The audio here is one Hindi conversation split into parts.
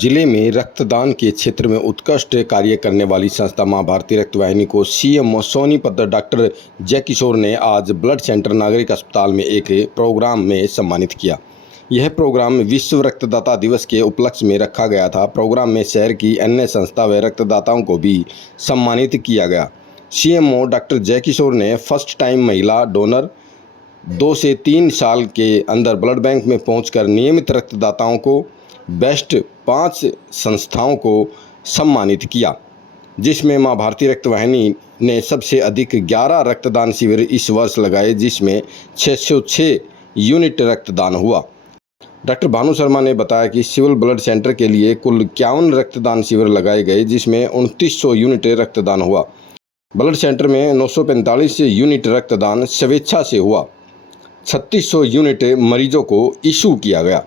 जिले में रक्तदान के क्षेत्र में उत्कृष्ट कार्य करने वाली संस्था मां भारती रक्त वाहिनी को सीएम सोनीपत डॉक्टर जयकिशोर ने आज ब्लड सेंटर नागरिक अस्पताल में एक प्रोग्राम में सम्मानित किया। यह प्रोग्राम विश्व रक्तदाता दिवस के उपलक्ष्य में रखा गया था। प्रोग्राम में शहर की अन्य संस्था व रक्तदाताओं को भी सम्मानित किया गया। सीएमओ डॉक्टर जयकिशोर ने फर्स्ट टाइम महिला डोनर 2 से 3 साल के अंदर ब्लड बैंक में पहुंचकर नियमित रक्तदाताओं को बेस्ट 5 संस्थाओं को सम्मानित किया, जिसमें मां भारती रक्त वाहिनी ने सबसे अधिक 11 रक्तदान शिविर इस वर्ष लगाए, जिसमें 606 यूनिट रक्तदान हुआ। डॉक्टर भानु शर्मा ने बताया कि सिविल ब्लड सेंटर के लिए कुल 51 रक्तदान शिविर लगाए गए, जिसमें 2900 यूनिट रक्तदान हुआ। ब्लड सेंटर में 945 यूनिट रक्तदान स्वेच्छा से हुआ। 3600 यूनिट मरीजों को इशू किया गया।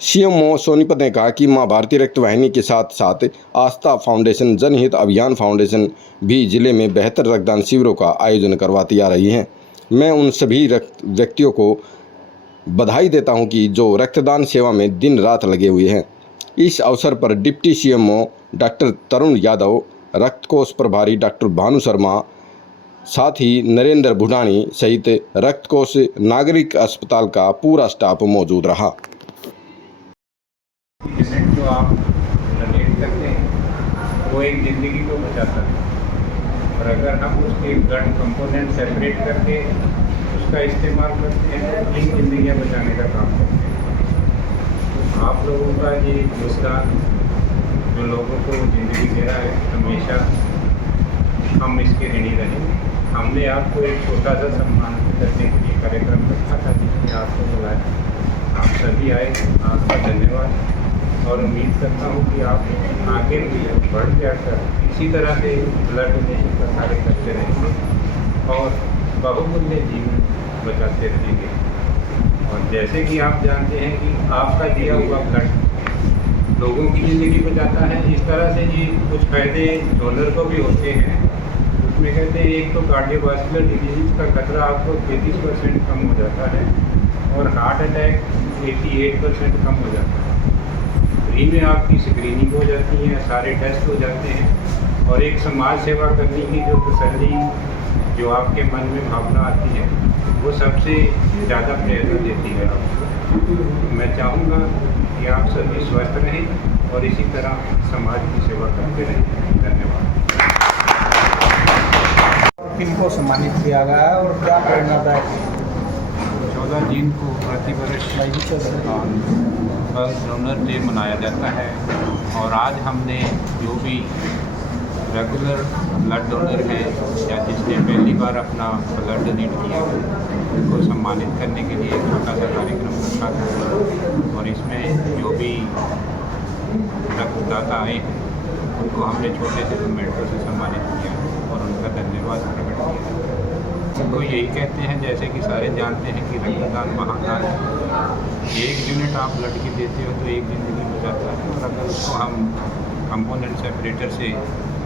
सीएमओ सोनीपत ने कहा कि मां भारती रक्त वाहिनी के साथ साथ आस्था फाउंडेशन, जनहित अभियान फाउंडेशन भी जिले में बेहतर रक्तदान शिविरों का आयोजन करवाती आ रही हैं। मैं उन सभी व्यक्तियों को बधाई देता हूं कि जो रक्तदान सेवा में दिन रात लगे हुए हैं। इस अवसर पर डिप्टी सीएमओ डॉक्टर तरुण यादव, रक्त कोष प्रभारी डॉक्टर भानु शर्मा, साथ ही नरेंद्र भुडानी सहित रक्त कोष नागरिक अस्पताल का पूरा स्टाफ मौजूद रहा। जो आप डोनेट करते हैं वो एक ज़िंदगी को बचाता है, और अगर हम उसके ब्लड कंपोनेंट सेपरेट करके उसका इस्तेमाल करते हैं तो 3 जिंदगियाँ बचाने का काम करते हैं। तो आप लोगों का ये योगदान जो लोगों को ज़िंदगी दे रहा है, हमेशा हम इसके ऋणी रहेंगे। हमने आपको एक छोटा सा सम्मान करने के लिए कार्यक्रम रखा था, जिसमें आपको बुलाया, आप सभी आए, आपका धन्यवाद। और उम्मीद करता हूँ कि आप आगे भी बढ़ जाकर इसी तरह से ब्लड डोनेशन का कार्य करते रहेंगे और बहुमूल्य जीवन बचाते रहेंगे। और जैसे कि आप जानते हैं कि आपका दिया हुआ ब्लड लोगों की ज़िंदगी बचाता है, इस तरह से ये कुछ फायदे डोनर को भी होते हैं। उसमें कहते हैं एक तो कार्डियोवास्कुलर डिजीज़ का खतरा आपको 33% कम हो जाता है और हार्ट अटैक 88% कम हो जाता है। फ्री में आपकी स्क्रीनिंग हो जाती है, सारे टेस्ट हो जाते हैं, और एक समाज सेवा करने की जो तसल्ली जो आपके मन में भावना आती है वो सबसे ज़्यादा प्रेरणा देती है आपको। मैं चाहूँगा कि आप सभी स्वस्थ रहें और इसी तरह समाज की सेवा करते रहें। धन्यवाद। किनको सम्मानित किया गया है और क्या प्रेरणादायक? 14 जून को प्रतिवर्ष ब्लड डोनर डे मनाया जाता है, और आज हमने जो भी रेगुलर ब्लड डोनर हैं या जिसने पहली बार अपना ब्लड डोनेट किया उनको सम्मानित करने के लिए एक छोटा सा कार्यक्रम रखा था। और इसमें जो भी रक्तदाता आए हैं उनको हमने छोटे से मेडल से सम्मानित किया और उनका धन्यवाद प्रकट किया। तो यही कहते हैं, जैसे कि सारे जानते हैं कि रक्तदान महादान है। 1 यूनिट आप ब्लड की देते हो तो 1 ज़िंदगी बचाता है, और अगर उसको हम कंपोनेंट सेपरेटर से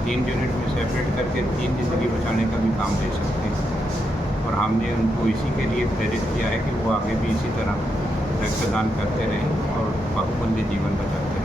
3 यूनिट में सेपरेट करके 3 ज़िंदगी बचाने का भी काम दे सकते हैं। और हमने उनको इसी के लिए प्रेरित किया है कि वो आगे भी इसी तरह रक्तदान करते रहें और बहुमूल्य जीवन बचाते रहें।